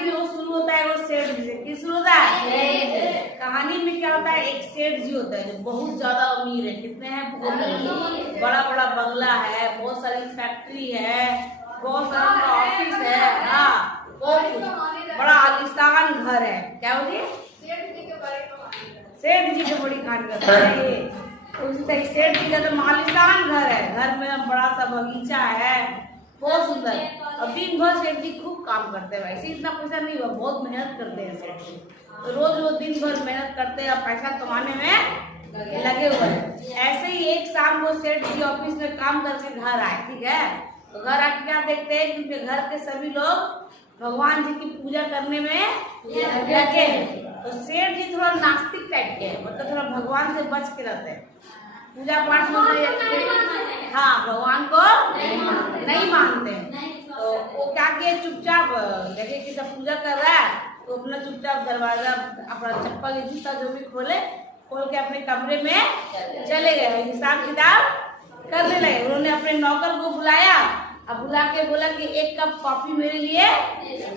कहानी जो शुरू होता है वो सेठ जी से। किस शुरू होता है? कहानी में क्या होता है, एक सेठ जी होता है जो बहुत ज्यादा अमीर है। कितने हैं? बहुत अमीर। बड़ा बड़ा बंगला है, बहुत सारी फैक्ट्री है, बहुत सारा ऑफिस है, हाँ बहुत कुछ, बड़ा आलीशान घर है। क्या होगी? सेठ जी की बड़ी कहानी करता है ये। उसी तरह सेठ जी का तो आलीशान घर है, घर में बड़ा सा बगीचा है, बहुत सुंदर। और दिन भर सेठ जी खूब काम करते हैं। वैसे इतना पैसा नहीं हुआ, बहुत मेहनत करते हैं सेठ जी। तो रोज रोज दिन भर मेहनत करते हैं और पैसा कमाने में लगे हुए हैं। ऐसे ही एक शाम को सेठ जी ऑफिस में काम करके घर आए, ठीक है। तो घर आके क्या देखते हैं, क्योंकि घर के सभी लोग भगवान जी की पूजा करने में लगे। तो सेठ जी थोड़ा नास्तिक टाइप के, मतलब थोड़ा भगवान से बच के रहते हैं। पूजा पाठ में हाँ भगवान को नहीं मानते। तो वो क्या किए, चुपचाप देखे कि सब पूजा कर रहा है तो अपना चुपचाप दरवाजा अपना चप्पल जूता जो भी खोल के अपने कमरे में चले गए, हिसाब किताब करने लगे। उन्होंने अपने नौकर को बुलाया, अब बुला के बोला कि एक कप कॉफी मेरे लिए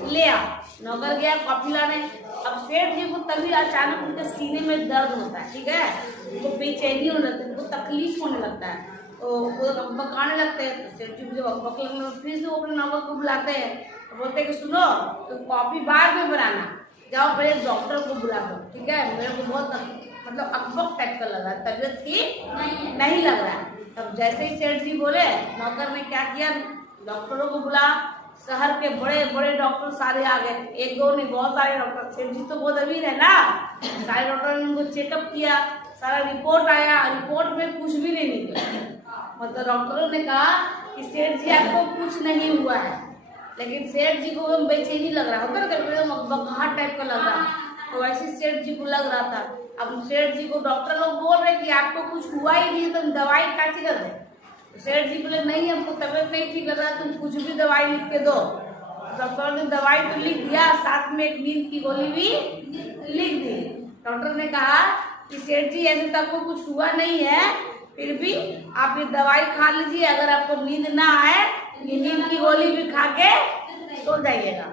ले आ। नौकर गया कॉफी लाने। अब सेठ जी को तभी अचानक उनके सीने में दर्द होता है, ठीक है, उनको बेचैनी होने लगती है, उनको तकलीफ होने लगता है, तो वो बकाने लगते हैं। तो सेठ जी को जब अकबक लगने फिर से वो अपने नौकर को बुलाते हैं, तो बोलते हैं कि सुनो तो कॉफी बाद में बनाना, जाओ पहले डॉक्टर को बुला दो, ठीक है, मेरे को बहुत मतलब अकबक टाइप का लग रहा है, तबीयत ठीक नहीं लग रहा है। तब जैसे ही सेठ जी बोले, नौकर ने क्या किया, डॉक्टरों को बुला। शहर के बड़े बड़े डॉक्टर सारे आ गए, एक दो नहीं बहुत सारे डॉक्टर। सेठ जी तो बहुत अमीर है ना, सारे डॉक्टर ने उनको चेकअप किया, सारा रिपोर्ट आया, रिपोर्ट में कुछ भी नहीं निकला। मतलब डॉक्टरों ने कहा कि सेठ जी आपको कुछ नहीं हुआ है, लेकिन सेठ जी को बेचैनी लग रहा होता ना, बकहाट टाइप का लग रहा, तो वैसे सेठ जी को लग रहा था। अब सेठ जी को डॉक्टर लोग बोल रहे कि आपको कुछ हुआ ही नहीं, तुम दवाई कैसे कर दे। सेठ जी बोले नहीं, हमको तबीयत नहीं ठीक लग रहा, तुम कुछ भी दवाई लिख के दो। डॉक्टर ने दवाई तो लिख दिया, साथ में एक नींद की गोली भी लिख दी। डॉक्टर ने कहा कि सेठ जी ऐसे तो आपको कुछ हुआ नहीं है, फिर भी आप ये दवाई खा लीजिए, अगर आपको नींद ना आए ये नींद की गोली भी खा के सो जाइएगा।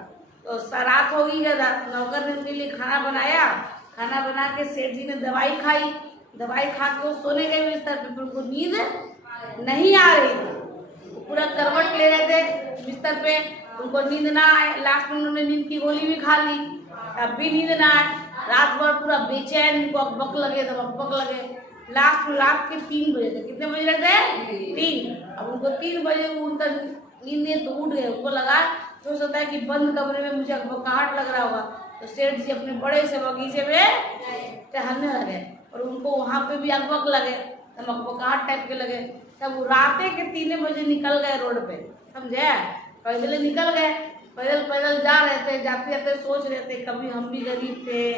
तो रात हो गई, नौकर ने उनके लिए खाना बनाया, खाना बना के सेठ जी ने दवाई खाई, दवाई खा के वो सोने गए बिस्तर पे, उनको नींद नहीं आ रही थी, पूरा करवट ले रहे थे बिस्तर पे, उनको नींद ना आए। लास्ट में उन्होंने नींद की गोली भी खा ली, तब भी नींद ना आए। रात भर पूरा बेचैन, उनको अकबक लगे तो अकबक लगे। लास्ट में रात के 3 बजे थे, कितने बज रहे थे? 3। अब उनको 3 बजे उनका नींद तो उठ गए, उनको लगा तो सोचता है कि बंद कमरे में मुझे अकबकाहट लग रहा होगा। तो सेठ जी अपने बड़े से बगीचे में टहलने लगे और उनको वहां पे भी अकबक लगे, अकबकाहट टाइप के लगे। तब वो रात के 3 बजे निकल गए रोड पे, समझे, पैदल निकल गए, पैदल पैदल जा रहे थे। जाते जाते सोच रहे थे कभी हम भी गरीब थे,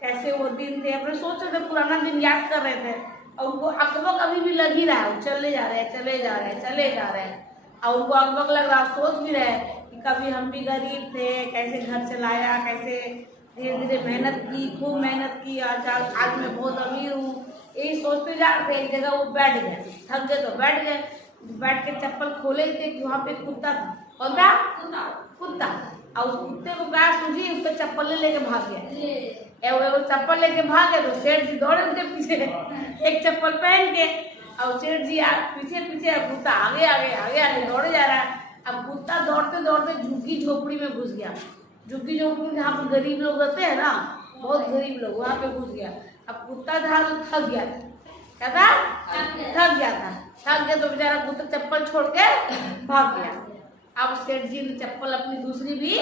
कैसे वो दिन थे, अपने सोच रहे थे, पुराना दिन याद कर रहे थे। और उनको अकबक अभी भी लग ही रहा है, वो चले जा रहे हैं चले जा रहे हैं चले जा रहे हैं, और उनको अकबक लग रहा, सोच भी रहे कि कभी हम भी गरीब थे, कैसे घर चलाया, कैसे धीरे धीरे मेहनत की, खूब मेहनत की, आज मैं बहुत अमीर हूँ, यही सोचते जा रहे थे। एक जगह वो बैठ गए, थक गए तो बैठ गए, बैठ के चप्पल खोले थे कि वहाँ पे कुत्ता था। कौन था? कुत्ता। और उस कुत्ते को क्या सूझी, उस पर चप्पल लेके भाग गया। वो चप्पल लेके भागे तो सेठ जी दौड़े उनके पीछे, एक चप्पल पहन के, और सेठ जी पीछे पीछे, कुत्ता आगे आगे आगे आगे दौड़े जा रहा है। अब कुत्ता दौड़ते दौड़ते झुग्गी झोपड़ी में घुस गया, झुग्गी झोपड़ी जहाँ पे गरीब लोग रहते हैं ना, बहुत गरीब लोग, वहाँ पे घुस गया। अब कुत्ता था तो थक गया था, क्या था? थक गया था, थक गया तो बेचारा कुत्ता चप्पल छोड़ के भाग गया। अब सेठ जी ने चप्पल अपनी दूसरी भी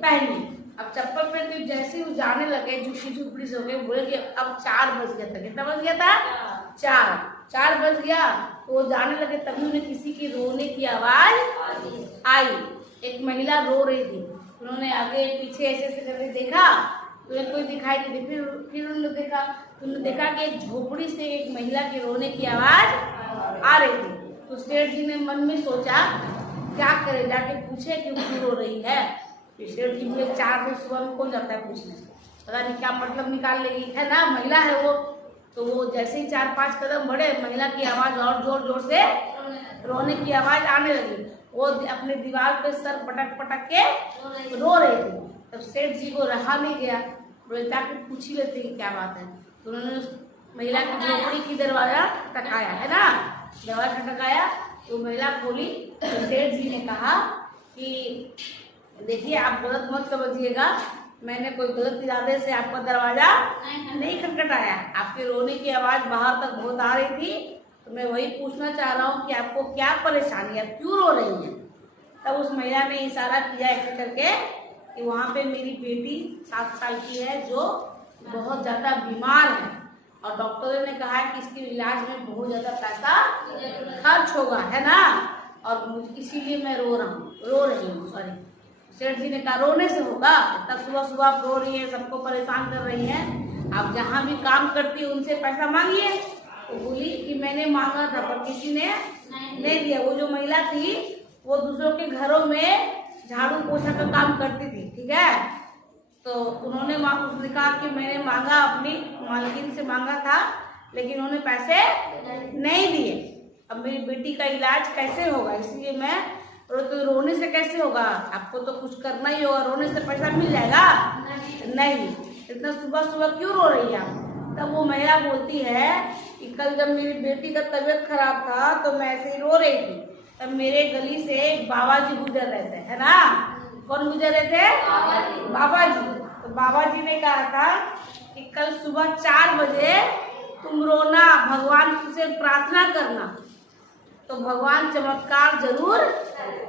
पहनी। अब चप्पल पहन के जैसे ही वो जाने लगे, झुग्गी झोपड़ी से हो गए, बोले कि अब 4 बज गया था। कितना बज गया था? 4 बज गया। तो वो जाने लगे, तभी उन्हें किसी की रोने की आवाज आई। एक महिला रो रही थी, उन्होंने आगे पीछे ऐसे ऐसे करके देखा, तो कोई दिखाई नहीं दी। फिर उन्होंने देखा कि एक झोपड़ी से एक महिला के रोने की आवाज आ रही थी। तो सेठ जी ने मन में सोचा क्या करे, जाके पूछे कि क्यों रो रही है। फिर सेठ जी बोले 4 बजे सुबह में कौन जाता है पूछने, पता नहीं क्या मतलब निकाल लेगी, है ना, महिला है वो। तो वो जैसे ही 4-5 कदम बढ़े, महिला की आवाज और जोर जोर से रोने की आवाज आने लगी। वो अपने दीवार पे सर पटक पटक के रो रही थी। तब सेठ जी को रहा नहीं गया, बोले जाके पूछ ही लेते कि क्या बात है। तो उन्होंने उस महिला की झोपड़ी की दरवाजा टकाया, है ना, दरवाजा टकाया, तो महिला खोली। तो सेठ जी ने कहा कि देखिए आप गलत मत समझिएगा, मैंने कोई गलत इरादे से आपका दरवाजा नहीं खटखटाया, आपके रोने की आवाज बाहर तक बहुत आ रही थी, तो मैं वही पूछना चाह रहा हूँ कि आपको क्या परेशानी है, क्यों रो रही है। तब उस महिला ने इशारा किया ऐसे करके कि वहाँ पे मेरी बेटी 7 साल की है जो बहुत ज़्यादा बीमार है, और डॉक्टरों ने कहा है कि इसके इलाज में बहुत ज़्यादा पैसा खर्च होगा, है ना, और इसीलिए मैं रो रही हूँ सॉरी। सेठ जी ने कहा रोने से होगा, इतना सुबह सुबह आप रो रही है, सबको परेशान कर रही हैं, आप जहाँ भी काम करती है उनसे पैसा मांगिए। तो बोली कि मैंने मांगा था पर किसी ने नहीं दिया। वो जो महिला थी वो दूसरों के घरों में झाड़ू पोछा का काम करती थी, ठीक है। तो उन्होंने उसने कहा कि मैंने मांगा, अपनी मालकिन से मांगा था, लेकिन उन्होंने पैसे नहीं दिए। अब मेरी बेटी का इलाज कैसे होगा, इसलिए मैं तो रोने से कैसे होगा, आपको तो कुछ करना ही होगा, रोने से पैसा मिल जाएगा नहीं, इतना सुबह सुबह क्यों रो रही है आप। तब वो महिला बोलती है कि कल जब मेरी बेटी का तबीयत खराब था तो मैं ऐसे ही रो रही थी, तब मेरे गली से एक बाबा जी गुजर रहे थे, है ना। कौन गुजर रहे थे? बाबा जी। तो बाबा जी ने कहा था कि कल सुबह 4 बजे तुम रोना, भगवान से प्रार्थना करना, तो भगवान चमत्कार जरूर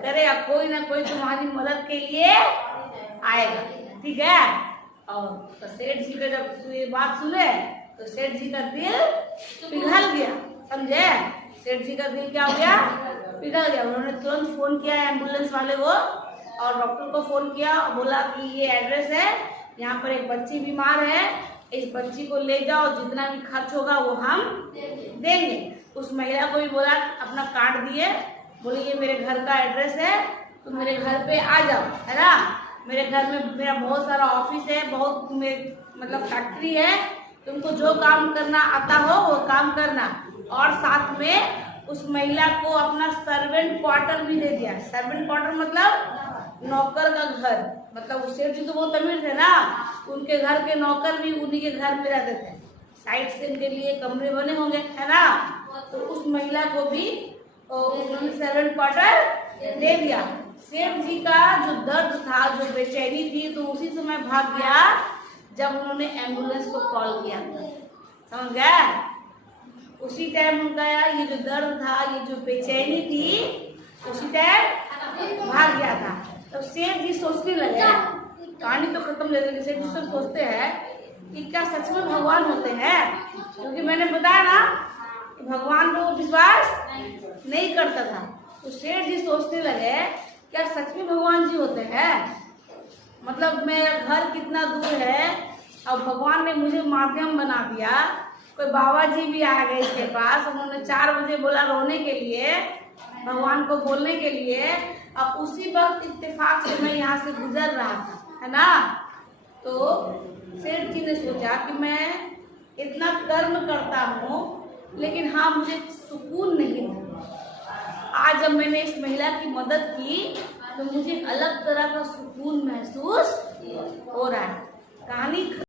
करेगा, कोई ना कोई तुम्हारी मदद के लिए आएगा, ठीक है। और तो सेठ जी का जब ये बात सुने तो सेठ जी का दिल पिघल गया, समझे, सेठ जी का दिल क्या हो गया, पिघल गया। उन्होंने तुरंत फोन किया एम्बुलेंस वाले को और डॉक्टर को फोन किया और बोला कि ये एड्रेस है, यहाँ पर एक बच्ची बीमार है, इस बच्ची को ले जाओ, जितना भी खर्च होगा वो हम देंगे। उस महिला को भी बोला, अपना कार्ड दिए, बोले ये मेरे घर का एड्रेस है, तुम मेरे घर पे आ जाओ, है ना, मेरे घर में मेरा बहुत सारा ऑफिस है, बहुत मतलब फैक्ट्री है, तुमको जो काम करना आता हो वो काम करना। और साथ में उस महिला को अपना सर्वेंट क्वार्टर भी दे दिया। सर्वेंट क्वार्टर मतलब नौकर का घर, मतलब उस सेठ जी तो बहुत अमीर थे ना, उनके घर के नौकर भी उन्हीं के घर में रहते थे, साइड से इनके लिए कमरे बने होंगे, है ना। तो उस महिला को भी उन्होंने सर्वेंट क्वार्टर दे दिया। सेठ जी का जो दर्द था, जो बेचैनी थी, तो उसी समय भाग गया जब उन्होंने एम्बुलेंस को कॉल किया, समझ गए। उसी टाइम उनका ये जो दर्द था, ये जो बेचैनी थी, उसी टाइम भाग गया था। तो सेठ जी सोचने लगे, कहानी तो खत्म, लेकिन सेठ जी सब सोचते हैं कि क्या सच में भगवान होते हैं, क्योंकि मैंने बताया ना कि भगवान को विश्वास नहीं करता था। तो सेठ जी सोचने लगे क्या सच में भगवान जी होते हैं, मतलब मेरा घर कितना दूर है और भगवान ने मुझे माध्यम बना दिया, कोई बाबा जी भी आ गए इसके पास, उन्होंने 4 बजे बोला रोने के लिए, भगवान को बोलने के लिए, और उसी वक्त इत्तेफाक से मैं यहाँ से गुजर रहा था, है ना। तो सेठ जी ने सोचा कि मैं इतना कर्म करता हूँ लेकिन हाँ मुझे सुकून नहीं है। आज जब मैंने इस महिला की मदद की तो मुझे अलग तरह का सुकून महसूस हो रहा है। कहानी